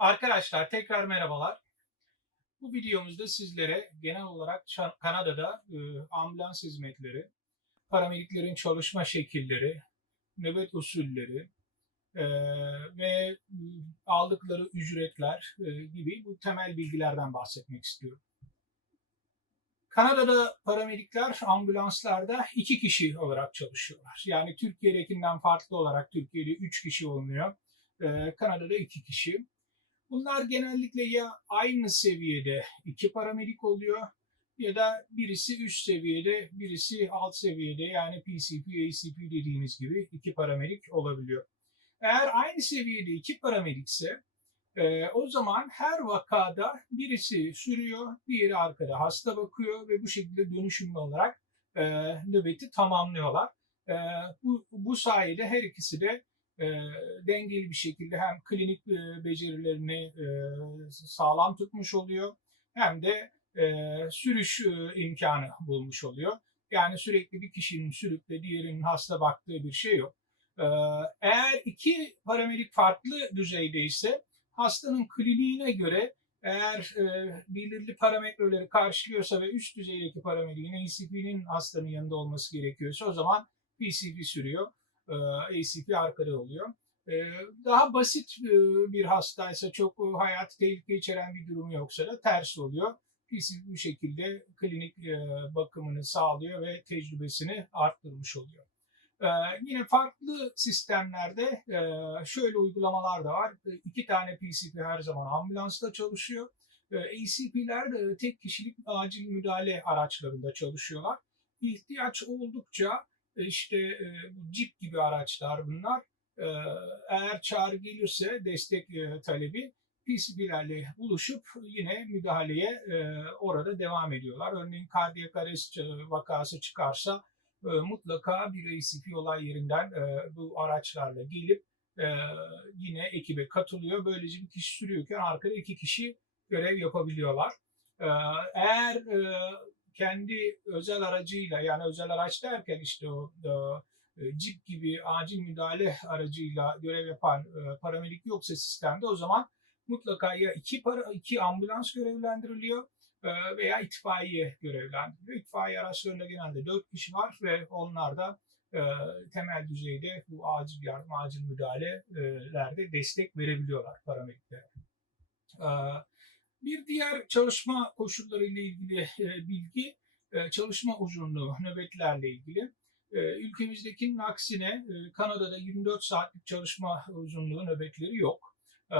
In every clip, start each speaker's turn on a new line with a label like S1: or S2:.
S1: Arkadaşlar tekrar merhabalar. Bu videomuzda sizlere genel olarak Kanada'da e, ambulans hizmetleri, paramediklerin çalışma şekilleri, nöbet usulleri e, ve e, aldıkları ücretler gibi bu temel bilgilerden bahsetmek istiyorum. Kanada'da paramedikler ambulanslarda iki kişi olarak çalışıyorlar. Yani Türkiye'dekinden farklı olarak Türkiye'de üç kişi olunuyor. Kanada'da iki kişi. Bunlar genellikle ya aynı seviyede iki paramedik oluyor ya da birisi üst seviyede, birisi alt seviyede yani PCP, ACP dediğimiz gibi iki paramedik olabiliyor. Eğer aynı seviyede iki paramedikse e, o zaman her vakada birisi sürüyor, diğeri arkada hasta bakıyor ve bu şekilde dönüşümlü olarak e, nöbeti tamamlıyorlar. E, bu, bu sayede her ikisi de e, dengeli bir şekilde hem klinik e, becerilerini e, sağlam tutmuş oluyor hem de e, sürüş e, imkanı bulmuş oluyor. Yani sürekli bir kişinin sürüp de diğerinin hasta baktığı bir şey yok. E, eğer iki paramedik farklı düzeydeyse hastanın kliniğine göre eğer e, belirli parametreleri karşılıyorsa ve üst düzeydeki paramediğin ACP'nin hastanın yanında olması gerekiyorsa o zaman PCP sürüyor. E, ACP arkada oluyor. E, Daha basit e, bir hastaysa çok hayat tehlike içeren bir durumu yoksa da ters oluyor. PCP bu şekilde klinik bakımını sağlıyor ve tecrübesini arttırmış oluyor. Yine farklı sistemlerde şöyle uygulamalar da var. İki tane PCP her zaman ambulansta çalışıyor. ACP'ler de tek kişilik acil müdahale araçlarında çalışıyorlar. İhtiyaç oldukça işte e, bu Jeep gibi araçlar bunlar. E, Eğer çağrı gelirse destek e, talebi PCB'lerle buluşup yine müdahaleye e, orada devam ediyorlar. Örneğin kardiyak arrest e, vakası çıkarsa e, mutlaka bir ACP olay yerinden e, bu araçlarla gelip e, yine ekibe katılıyor. Böylece bir kişi sürüyorken arkada iki kişi görev yapabiliyorlar. E, Eğer e, kendi özel aracıyla yani özel araç derken işte o e, Jeep gibi acil müdahale aracıyla görev yapan e, paramedik yoksa sistemde o zaman mutlaka ya iki, para, iki ambulans görevlendiriliyor e, veya itfaiye görevlendiriliyor. İtfaiye araçlarında genelde dört kişi var ve onlar da e, temel düzeyde bu acil yardım, acil müdahalelerde destek verebiliyorlar paramediklere. E, bir diğer çalışma koşulları ile ilgili e, bilgi e, çalışma uzunluğu nöbetlerle ilgili. E, Ülkemizdekinin aksine Kanada'da 24 saatlik çalışma uzunluğu nöbetleri yok. E,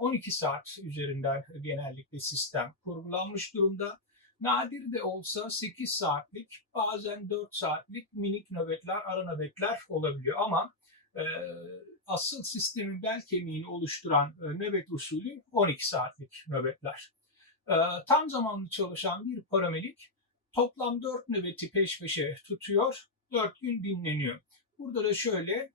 S1: 12 saat üzerinden genellikle sistem kurgulanmış durumda. Nadir de olsa 8 saatlik bazen 4 saatlik minik nöbetler, ara nöbetler olabiliyor ama asıl sistemin bel kemiğini oluşturan e, nöbet usulü 12 saatlik nöbetler. E, tam zamanlı çalışan bir paramedik toplam 4 nöbeti peş peşe tutuyor, 4 gün dinleniyor. Burada da şöyle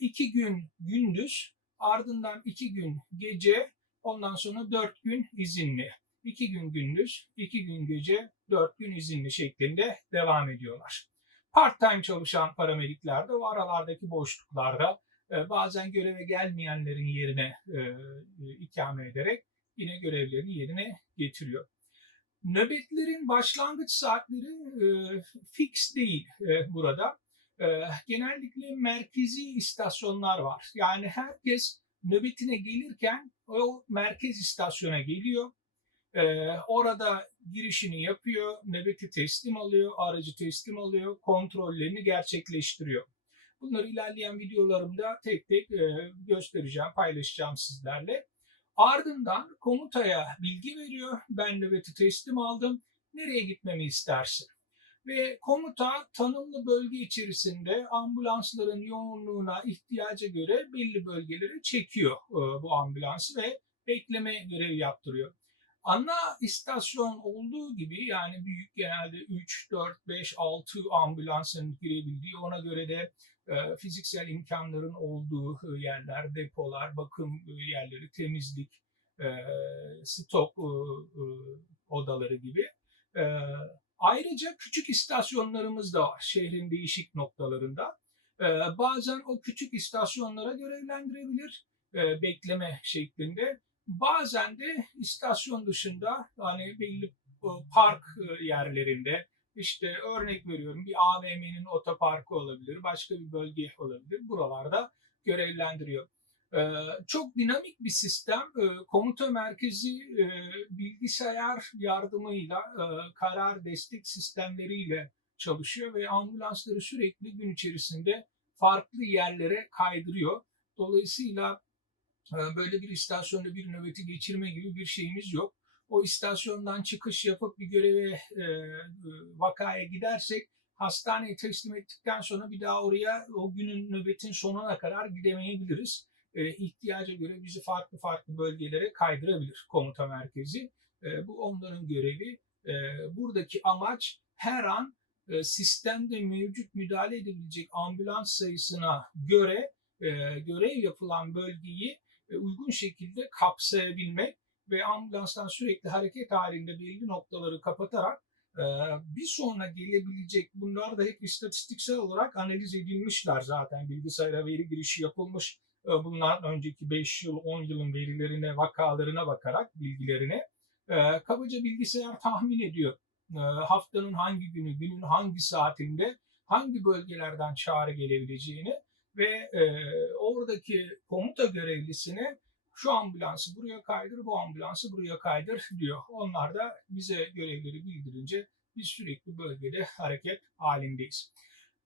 S1: 2 gün gündüz, ardından 2 gün gece, ondan sonra 4 gün izinli. 2 gün gündüz, 2 gün gece, 4 gün izinli şeklinde devam ediyorlar. Part-time çalışan paramedikler de o aralardaki boşluklarda e, bazen göreve gelmeyenlerin yerine e, e, ikame ederek yine görevlerini yerine getiriyor. Nöbetlerin başlangıç saatleri e, fix değil e, burada. E, genellikle merkezi istasyonlar var. Yani herkes nöbetine gelirken o merkez istasyona geliyor. E, orada girişini yapıyor, nöbeti teslim alıyor, aracı teslim alıyor, kontrollerini gerçekleştiriyor. Bunları ilerleyen videolarımda tek tek e, göstereceğim, paylaşacağım sizlerle. Ardından komutaya bilgi veriyor. Ben nöbeti teslim aldım. Nereye gitmemi istersin? Ve komuta tanımlı bölge içerisinde ambulansların yoğunluğuna ihtiyaca göre belli bölgeleri çekiyor e, bu ambulansı ve bekleme görevi yaptırıyor. Ana istasyon olduğu gibi yani büyük genelde 3, 4, 5, 6 ambulansın girebildiği ona göre de fiziksel imkanların olduğu e, yerler, depolar, bakım e, yerleri, temizlik, e, stok odaları gibi. E, ayrıca küçük istasyonlarımız da var şehrin değişik noktalarında. E, bazen o küçük istasyonlara görevlendirebilir bekleme şeklinde. Bazen de istasyon dışında hani belli park yerlerinde işte örnek veriyorum bir AVM'nin otoparkı olabilir, başka bir bölge olabilir. Buralarda görevlendiriyor. Ee, Çok dinamik bir sistem. Ee, Komuta merkezi e, bilgisayar yardımıyla, e, karar destek sistemleriyle çalışıyor ve ambulansları sürekli gün içerisinde farklı yerlere kaydırıyor. Dolayısıyla e, böyle bir istasyonda bir nöbeti geçirme gibi bir şeyimiz yok. O istasyondan çıkış yapıp bir göreve e, vakaya gidersek hastaneye teslim ettikten sonra bir daha oraya o günün nöbetin sonuna kadar gidemeyebiliriz. E, ihtiyaca göre bizi farklı farklı bölgelere kaydırabilir komuta merkezi. E, bu onların görevi. E, buradaki amaç her an e, sistemde mevcut müdahale edebilecek ambulans sayısına göre e, görev yapılan bölgeyi e, uygun şekilde kapsayabilmek ve ambulanstan sürekli hareket halinde belli noktaları kapatarak e, bir sonra gelebilecek bunlar da hep istatistiksel olarak analiz edilmişler zaten. Bilgisayara veri girişi yapılmış. E, bundan önceki 5 yıl 10 yılın verilerine vakalarına bakarak bilgilerine e, kabaca bilgisayar tahmin ediyor. Haftanın hangi günü günün hangi saatinde hangi bölgelerden çağrı gelebileceğini ve oradaki komuta görevlisine şu ambulansı buraya kaydır, bu ambulansı buraya kaydır diyor. Onlar da bize görevleri bildirince biz sürekli bölgede hareket halindeyiz.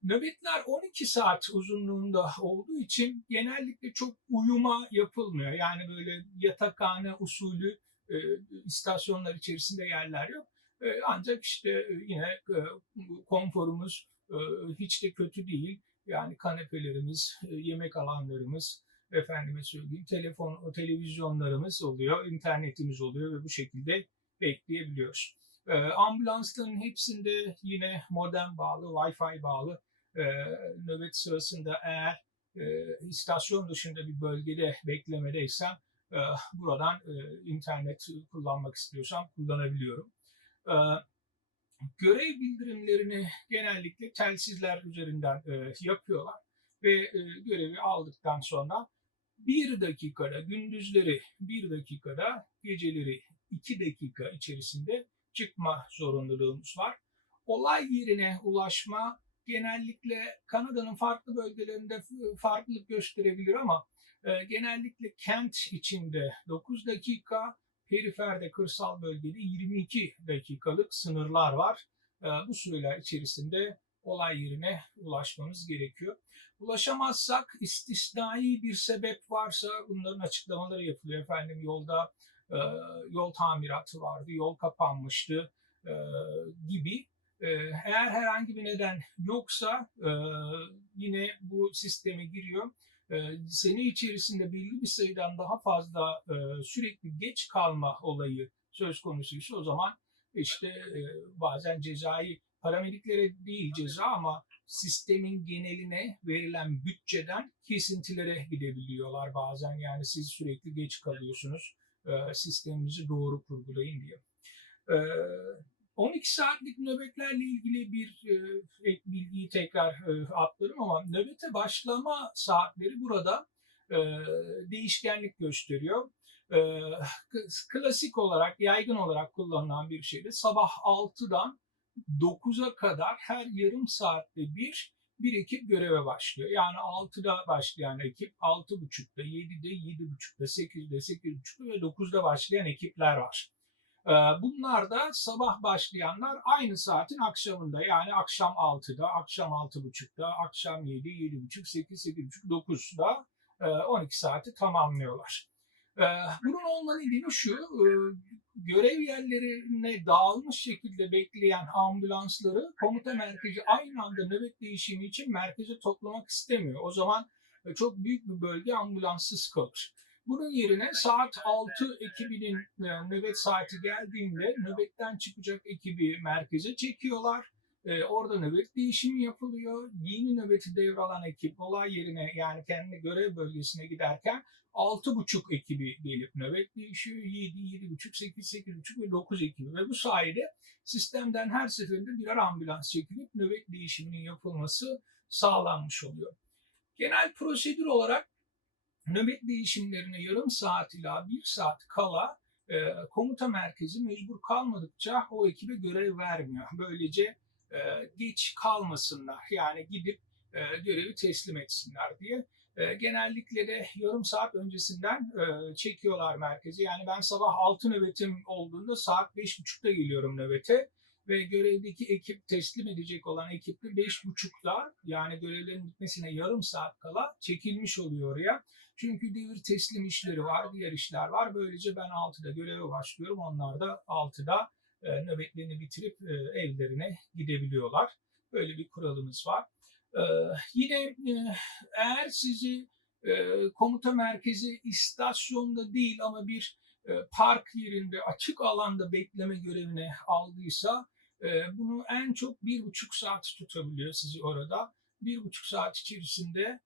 S1: Nöbetler 12 saat uzunluğunda olduğu için genellikle çok uyuma yapılmıyor. Yani böyle yatakhane usulü e, istasyonlar içerisinde yerler yok. E, ancak işte e, yine e, konforumuz e, hiç de kötü değil. Yani kanepelerimiz, e, yemek alanlarımız, efendime söyleyeyim telefon, televizyonlarımız oluyor, internetimiz oluyor ve bu şekilde bekleyebiliyoruz. E, ambulansların hepsinde yine modem bağlı, Wi-Fi bağlı e, nöbet sırasında eğer e, istasyon dışında bir bölgede beklemedeysem e, buradan e, internet kullanmak istiyorsam kullanabiliyorum. E, görev bildirimlerini genellikle telsizler üzerinden e, yapıyorlar ve e, görevi aldıktan sonra bir dakikada gündüzleri bir dakikada geceleri iki dakika içerisinde çıkma zorunluluğumuz var. Olay yerine ulaşma genellikle Kanada'nın farklı bölgelerinde farklılık gösterebilir ama e, genellikle kent içinde 9 dakika, periferde kırsal bölgede 22 dakikalık sınırlar var. E, bu süreler içerisinde olay yerine ulaşmamız gerekiyor. Ulaşamazsak istisnai bir sebep varsa bunların açıklamaları yapılıyor. Efendim yolda e, yol tamiratı vardı, yol kapanmıştı e, gibi. E, eğer herhangi bir neden yoksa e, yine bu sisteme giriyor. E, sene içerisinde belli bir sayıdan daha fazla e, sürekli geç kalma olayı söz konusuysa o zaman işte e, bazen cezai paramediklere değil ceza ama sistemin geneline verilen bütçeden kesintilere gidebiliyorlar bazen. Yani siz sürekli geç kalıyorsunuz. E, sistemimizi doğru kurgulayın diye. E, 12 saatlik nöbetlerle ilgili bir e, bilgiyi tekrar e, atlarım ama nöbete başlama saatleri burada e, değişkenlik gösteriyor. E, klasik olarak, yaygın olarak kullanılan bir şeyde sabah 6'dan 9'a kadar her yarım saatte bir bir ekip göreve başlıyor. Yani 6'da başlayan ekip 6.30'da, 7'de, 7.30'da, 8'de, 8.30'da ve 9'da başlayan ekipler var. Ee, bunlar da sabah başlayanlar aynı saatin akşamında yani akşam 6'da, akşam 6.30'da, akşam 7, 7.30, 8, 8.30, 9'da 12 saati tamamlıyorlar. Ee, bunun olma nedeni şu, e, görev yerlerine dağılmış şekilde bekleyen ambulansları komuta merkezi aynı anda nöbet değişimi için merkeze toplamak istemiyor. O zaman e, çok büyük bir bölge ambulanssız kalır. Bunun yerine saat 6 ekibinin e, nöbet saati geldiğinde nöbetten çıkacak ekibi merkeze çekiyorlar. Orada nöbet değişimi yapılıyor. Yeni nöbeti devralan ekip olay yerine yani kendi görev bölgesine giderken 6.5 ekibi gelip nöbet değişiyor. 7, 7.5, 8, 8.5 ve 9 ekibi. Ve bu sayede sistemden her seferinde birer ambulans çekilip nöbet değişiminin yapılması sağlanmış oluyor. Genel prosedür olarak nöbet değişimlerine yarım saat ila bir saat kala e, komuta merkezi mecbur kalmadıkça o ekibe görev vermiyor. Böylece e, geç kalmasınlar yani gidip e, görevi teslim etsinler diye. E, genellikle de yarım saat öncesinden e, çekiyorlar merkezi. Yani ben sabah 6 nöbetim olduğunda saat 5.30'da geliyorum nöbete ve görevdeki ekip teslim edecek olan ekip de 5.30'da yani görevlerin bitmesine yarım saat kala çekilmiş oluyor oraya. Çünkü devir teslim işleri var, diğer işler var. Böylece ben 6'da göreve başlıyorum. Onlar da 6'da e, nöbetlerini bitirip e, evlerine gidebiliyorlar. Böyle bir kuralımız var. E, yine eğer sizi komuta merkezi istasyonda değil ama bir park yerinde açık alanda bekleme görevine aldıysa bunu en çok bir buçuk saat tutabiliyor sizi orada. Bir buçuk saat içerisinde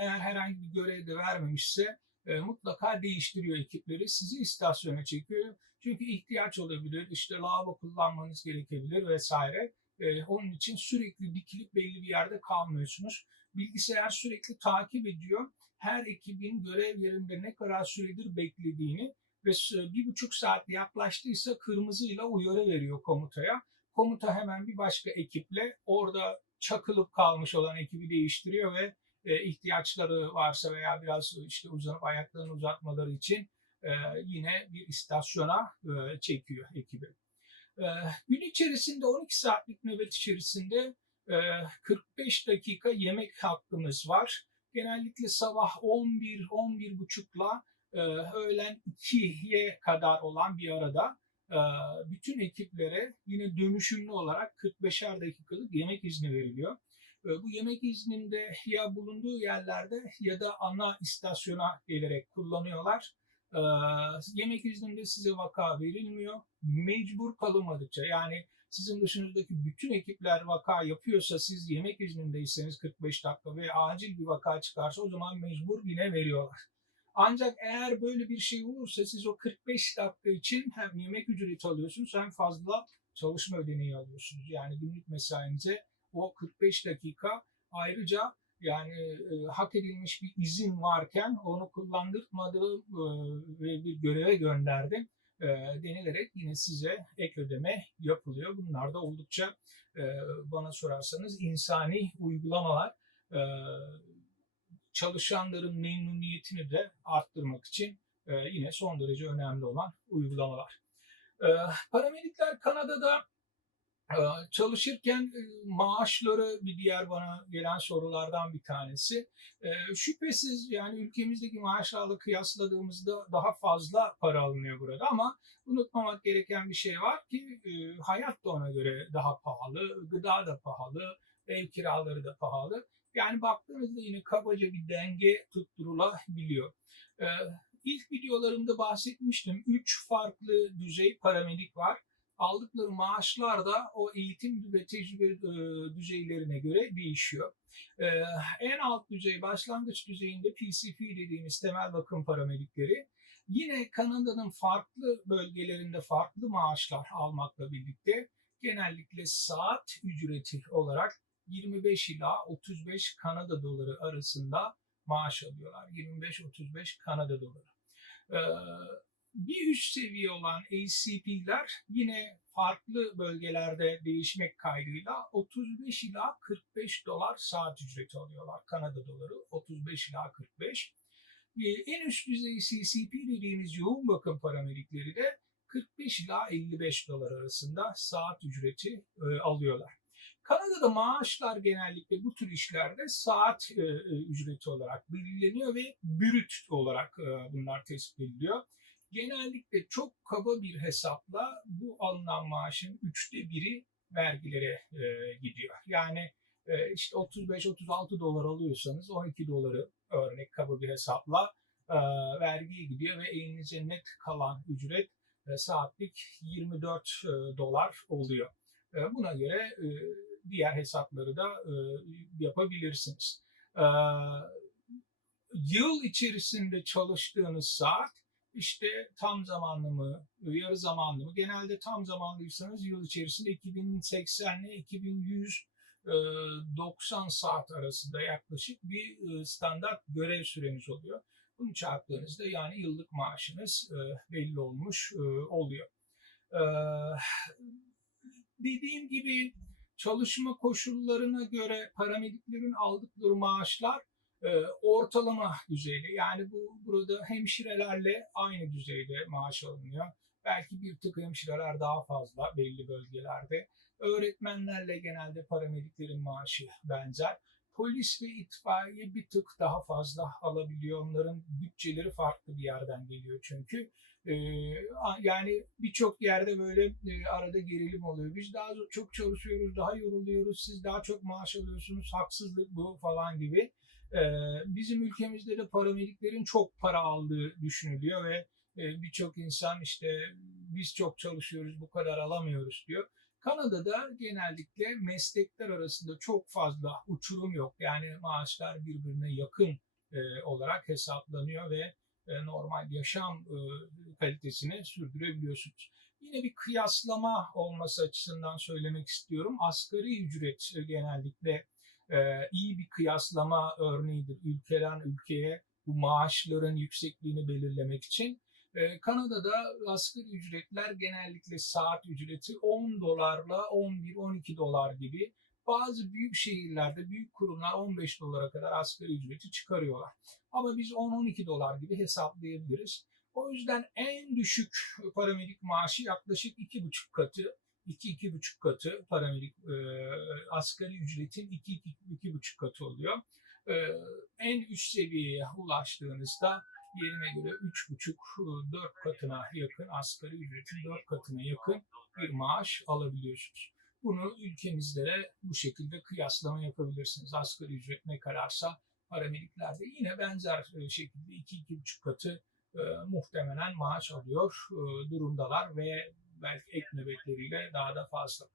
S1: eğer herhangi bir görev de vermemişse e, mutlaka değiştiriyor ekipleri. Sizi istasyona çekiyor. Çünkü ihtiyaç olabilir, işte lavabo kullanmanız gerekebilir vesaire. E, onun için sürekli dikilip belli bir yerde kalmıyorsunuz. Bilgisayar sürekli takip ediyor. Her ekibin görev yerinde ne kadar süredir beklediğini ve bir buçuk saat yaklaştıysa kırmızıyla uyarı veriyor komutaya. Komuta hemen bir başka ekiple orada çakılıp kalmış olan ekibi değiştiriyor ve e, ihtiyaçları varsa veya biraz işte uzanıp ayaklarını uzatmaları için e, yine bir istasyona e, çekiyor ekibi. E, gün içerisinde 12 saatlik nöbet içerisinde e, 45 dakika yemek hakkımız var. Genellikle sabah 11 11 buçukla e, öğlen 2'ye kadar olan bir arada bütün ekiplere yine dönüşümlü olarak 45'er dakikalık yemek izni veriliyor. E, bu yemek izninde ya bulunduğu yerlerde ya da ana istasyona gelerek kullanıyorlar. E, yemek izninde size vaka verilmiyor. Mecbur kalınmadıkça yani sizin dışınızdaki bütün ekipler vaka yapıyorsa siz yemek iznindeyseniz 45 dakika ve acil bir vaka çıkarsa o zaman mecbur yine veriyorlar. Ancak eğer böyle bir şey olursa siz o 45 dakika için hem yemek ücreti alıyorsunuz hem fazla çalışma ödeneği alıyorsunuz. Yani günlük mesainize o 45 dakika ayrıca yani e, hak edilmiş bir izin varken onu kullandırmadığı e, ve bir göreve gönderdi e, denilerek yine size ek ödeme yapılıyor. Bunlar da oldukça e, bana sorarsanız insani uygulamalar. E, çalışanların memnuniyetini de arttırmak için e, yine son derece önemli olan uygulamalar. E, paramedikler Kanada'da çalışırken e, maaşları bir diğer bana gelen sorulardan bir tanesi. E, şüphesiz yani ülkemizdeki maaşlarla kıyasladığımızda daha fazla para alınıyor burada ama unutmamak gereken bir şey var ki e, hayat da ona göre daha pahalı, gıda da pahalı, ev kiraları da pahalı. Yani baktığınızda yine kabaca bir denge tutturulabiliyor. Ee, ilk videolarımda bahsetmiştim. Üç farklı düzey paramedik var. Aldıkları maaşlar da o eğitim ve tecrübe e, düzeylerine göre değişiyor. Ee, en alt düzey, başlangıç düzeyinde PCP dediğimiz temel bakım paramedikleri yine Kanada'nın farklı bölgelerinde farklı maaşlar almakla birlikte genellikle saat ücreti olarak 25 ila 35 Kanada doları arasında maaş alıyorlar. 25-35 Kanada doları. Ee, bir üst seviye olan ACP'ler yine farklı bölgelerde değişmek kaydıyla 35 ila 45 dolar saat ücreti alıyorlar. Kanada doları 35 ila 45. Ee, en üst düzey CCP dediğimiz yoğun bakım paramedikleri de 45 ila 55 dolar arasında saat ücreti e, alıyorlar. Kanada'da maaşlar genellikle bu tür işlerde saat e, e, ücreti olarak belirleniyor ve brüt olarak bunlar tespit ediliyor. Genellikle çok kaba bir hesapla bu alınan maaşın üçte biri vergilere e, gidiyor. Yani e, işte 35-36 dolar alıyorsanız 12 doları örnek kaba bir hesapla e, vergiye gidiyor ve elinize net kalan ücret e, saatlik 24 e, dolar oluyor. E, buna göre e, diğer hesapları da e, yapabilirsiniz. E, yıl içerisinde çalıştığınız saat işte tam zamanlı mı, yarı zamanlı mı? Genelde tam zamanlıysanız yıl içerisinde 2080 ile 2190 saat arasında yaklaşık bir standart görev süreniz oluyor. Bunu çarptığınızda yani yıllık maaşınız e, belli olmuş e, oluyor. E, dediğim gibi çalışma koşullarına göre paramediklerin aldıkları maaşlar e, ortalama düzeyde. Yani bu burada hemşirelerle aynı düzeyde maaş alınıyor. Belki bir tık hemşireler daha fazla belli bölgelerde. Öğretmenlerle genelde paramediklerin maaşı benzer. Polis ve itfaiye bir tık daha fazla alabiliyor. Onların bütçeleri farklı bir yerden geliyor çünkü. Ee, yani birçok yerde böyle e, arada gerilim oluyor. Biz daha çok çalışıyoruz, daha yoruluyoruz, siz daha çok maaş alıyorsunuz, haksızlık bu falan gibi. Ee, bizim ülkemizde de paramediklerin çok para aldığı düşünülüyor ve e, birçok insan işte biz çok çalışıyoruz bu kadar alamıyoruz diyor. Kanada'da genellikle meslekler arasında çok fazla uçurum yok. Yani maaşlar birbirine yakın e, olarak hesaplanıyor ve e, normal yaşam kalitesini sürdürebiliyorsunuz. Yine bir kıyaslama olması açısından söylemek istiyorum. Asgari ücret genellikle e, iyi bir kıyaslama örneğidir. Ülkeden ülkeye bu maaşların yüksekliğini belirlemek için. Ee, Kanada'da asgari ücretler genellikle saat ücreti 10 dolarla 11-12 dolar gibi. Bazı büyük şehirlerde büyük kurumlar 15 dolara kadar asgari ücreti çıkarıyorlar. Ama biz 10-12 dolar gibi hesaplayabiliriz. O yüzden en düşük paramedik maaşı yaklaşık 2,5 katı 2-2,5 katı paramedik e, asgari ücretin 2-2,5 katı oluyor. E, en üst seviyeye ulaştığınızda yerine göre 3,5-4 katına yakın asgari ücretin 4 katına yakın bir maaş alabiliyorsunuz. Bunu ülkemizde de bu şekilde kıyaslama yapabilirsiniz. Asgari ücret ne kadarsa paramediklerde yine benzer e, şekilde 2-2,5 katı e, muhtemelen maaş alıyor e, durumdalar ve belki ek nöbetleriyle daha da fazla.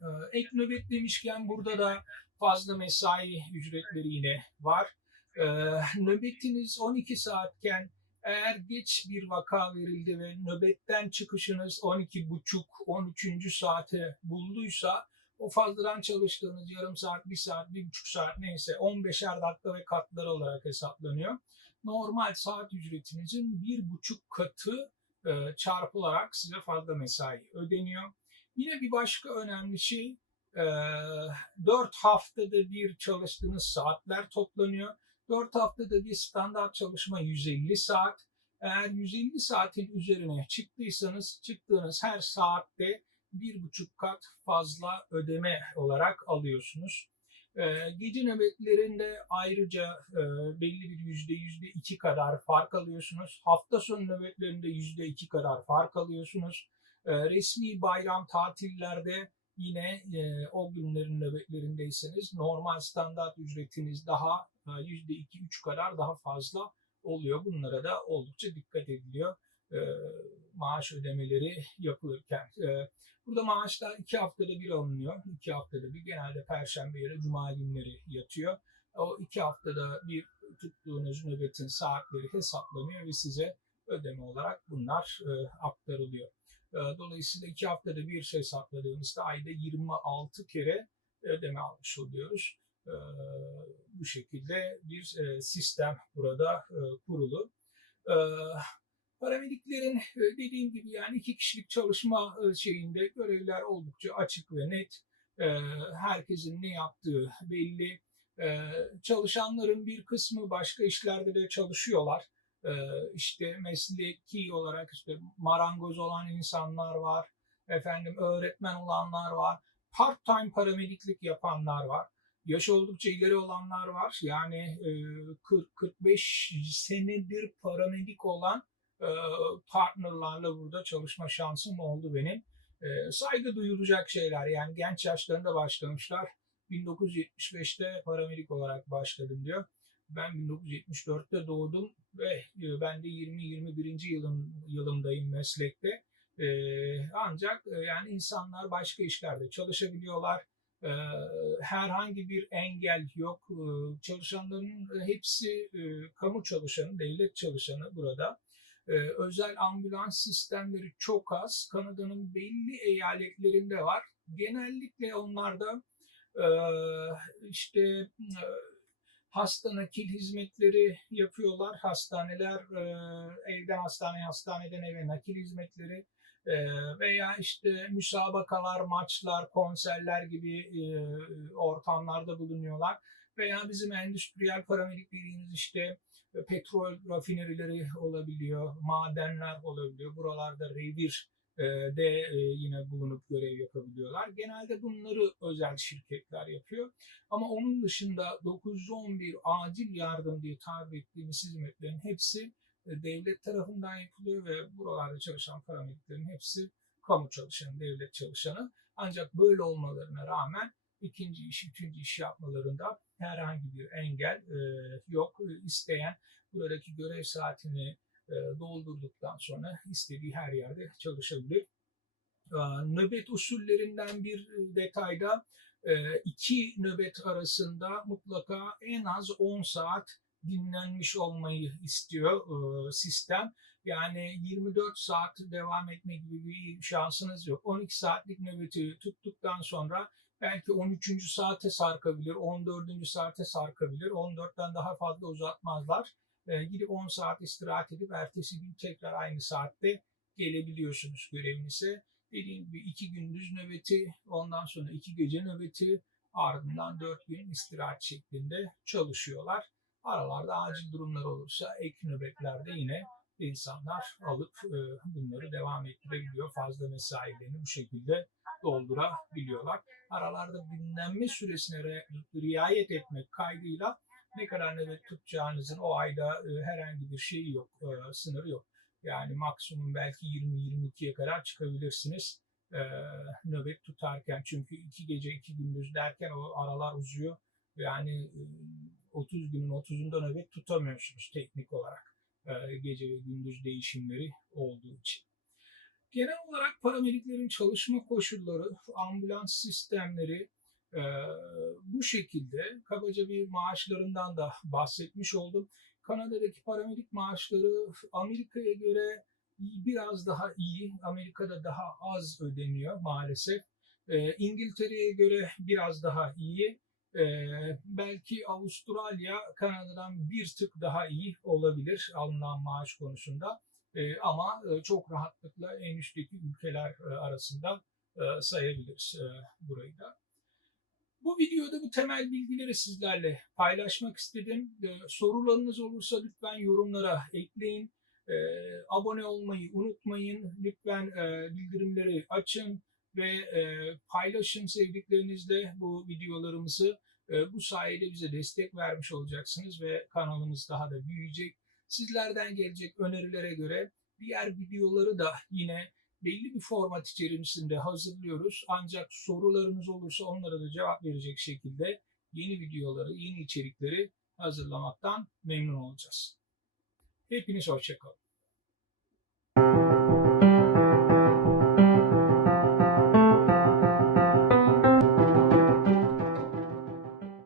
S1: E, ek nöbet demişken burada da fazla mesai ücretleri yine var. Ee, nöbetiniz 12 saatken eğer geç bir vaka verildi ve nöbetten çıkışınız 12.30-13. saate bulduysa o fazladan çalıştığınız yarım saat, bir saat, bir buçuk saat neyse 15'er dakika ve katları olarak hesaplanıyor. Normal saat ücretinizin bir buçuk katı çarpılarak size fazla mesai ödeniyor. Yine bir başka önemli şey e, 4 haftada bir çalıştığınız saatler toplanıyor. 4 haftada bir standart çalışma 150 saat. Eğer 150 saatin üzerine çıktıysanız çıktığınız her saatte bir buçuk kat fazla ödeme olarak alıyorsunuz. Ee, gece nöbetlerinde ayrıca e, belli bir yüzde yüzde iki kadar fark alıyorsunuz. Hafta sonu nöbetlerinde yüzde iki kadar fark alıyorsunuz. Ee, resmi bayram tatillerde yine e, o günlerin nöbetlerindeyseniz normal standart ücretiniz daha %2-3 kadar daha fazla oluyor. Bunlara da oldukça dikkat ediliyor e, maaş ödemeleri yapılırken. E, burada maaşlar 2 haftada bir alınıyor. 2 haftada bir genelde perşembe ya cuma günleri yatıyor. O 2 haftada bir tuttuğunuz nöbetin saatleri hesaplanıyor ve size ödeme olarak bunlar e, aktarılıyor. E, dolayısıyla 2 haftada bir hesapladığımızda ayda 26 kere ödeme almış oluyoruz. E, bu şekilde bir sistem burada e, kurulu. Paramediklerin dediğim gibi yani iki kişilik çalışma şeyinde görevler oldukça açık ve net. Herkesin ne yaptığı belli. Çalışanların bir kısmı başka işlerde de çalışıyorlar. İşte mesleki olarak işte marangoz olan insanlar var. Efendim öğretmen olanlar var. Part-time paramediklik yapanlar var yaş oldukça ileri olanlar var. Yani 40-45 senedir paramedik olan partnerlarla burada çalışma şansım oldu benim. Saygı duyulacak şeyler yani genç yaşlarında başlamışlar. 1975'te paramedik olarak başladım diyor. Ben 1974'te doğdum ve ben de 20-21. yılım, yılımdayım meslekte. Ancak yani insanlar başka işlerde çalışabiliyorlar ee, herhangi bir engel yok. Ee, çalışanların hepsi e, kamu çalışanı, devlet çalışanı burada. Ee, özel ambulans sistemleri çok az. Kanada'nın belli eyaletlerinde var. Genellikle onlarda e, işte e, hasta nakil hizmetleri yapıyorlar. Hastaneler e, evden hastaneye, hastaneden eve nakil hizmetleri e, veya işte müsabakalar, maçlar, konserler gibi ortamlarda bulunuyorlar. Veya bizim endüstriyel paramedik dediğimiz işte petrol rafinerileri olabiliyor, madenler olabiliyor. Buralarda revir e, de e, yine bulunup görev yapabiliyorlar. Genelde bunları özel şirketler yapıyor. Ama onun dışında 911 acil yardım diye tabir ettiğimiz hizmetlerin hepsi e, devlet tarafından yapılıyor ve buralarda çalışan paramediklerin hepsi kamu çalışanı, devlet çalışanı. Ancak böyle olmalarına rağmen ikinci iş, üçüncü iş yapmalarında herhangi bir engel e, yok. E, İsteyen buradaki görev saatini e, doldurduktan sonra istediği her yerde çalışabilir. E, nöbet usullerinden bir e, detayda e, iki nöbet arasında mutlaka en az 10 saat dinlenmiş olmayı istiyor e, sistem. Yani 24 saat devam etme gibi bir şansınız yok. 12 saatlik nöbeti tuttuktan sonra belki 13. saate sarkabilir, 14. saate sarkabilir. 14'ten daha fazla uzatmazlar. E, gidip 10 saat istirahat edip ertesi gün tekrar aynı saatte gelebiliyorsunuz görevinize. Dediğim gibi iki gündüz nöbeti, ondan sonra iki gece nöbeti, ardından dört gün istirahat şeklinde çalışıyorlar. Aralarda acil durumlar olursa ek nöbetlerde yine insanlar alıp e, bunları devam ettirebiliyor. Fazla mesailerini bu şekilde doldurabiliyorlar. Aralarda dinlenme süresine re- riayet etmek kaydıyla ne kadar nöbet tutacağınızın o ayda e, herhangi bir şeyi yok, e, sınırı yok. Yani maksimum belki 20-22'ye kadar çıkabilirsiniz nöbet tutarken. Çünkü iki gece iki gündüz derken o aralar uzuyor. Yani e, 30 günün 30'unda nöbet tutamıyorsunuz teknik olarak. E, gece ve gündüz değişimleri olduğu için. Genel olarak paramediklerin çalışma koşulları, ambulans sistemleri e, bu şekilde kabaca bir maaşlarından da bahsetmiş oldum. Kanada'daki paramedik maaşları Amerika'ya göre biraz daha iyi, Amerika'da daha az ödeniyor maalesef. E, İngiltere'ye göre biraz daha iyi. E, belki Avustralya Kanada'dan bir tık daha iyi olabilir alınan maaş konusunda. E, ama e, çok rahatlıkla en üstteki ülkeler e, arasında e, sayabiliriz burayı da. Bu videoda bu temel bilgileri sizlerle paylaşmak istedim. E, sorularınız olursa lütfen yorumlara ekleyin. E, abone olmayı unutmayın. Lütfen bildirimleri açın ve paylaşın sevdiklerinizle bu videolarımızı. E, bu sayede bize destek vermiş olacaksınız ve kanalımız daha da büyüyecek. Sizlerden gelecek önerilere göre diğer videoları da yine belli bir format içerisinde hazırlıyoruz. Ancak sorularınız olursa onlara da cevap verecek şekilde yeni videoları, yeni içerikleri hazırlamaktan memnun olacağız. Hepiniz hoşçakalın.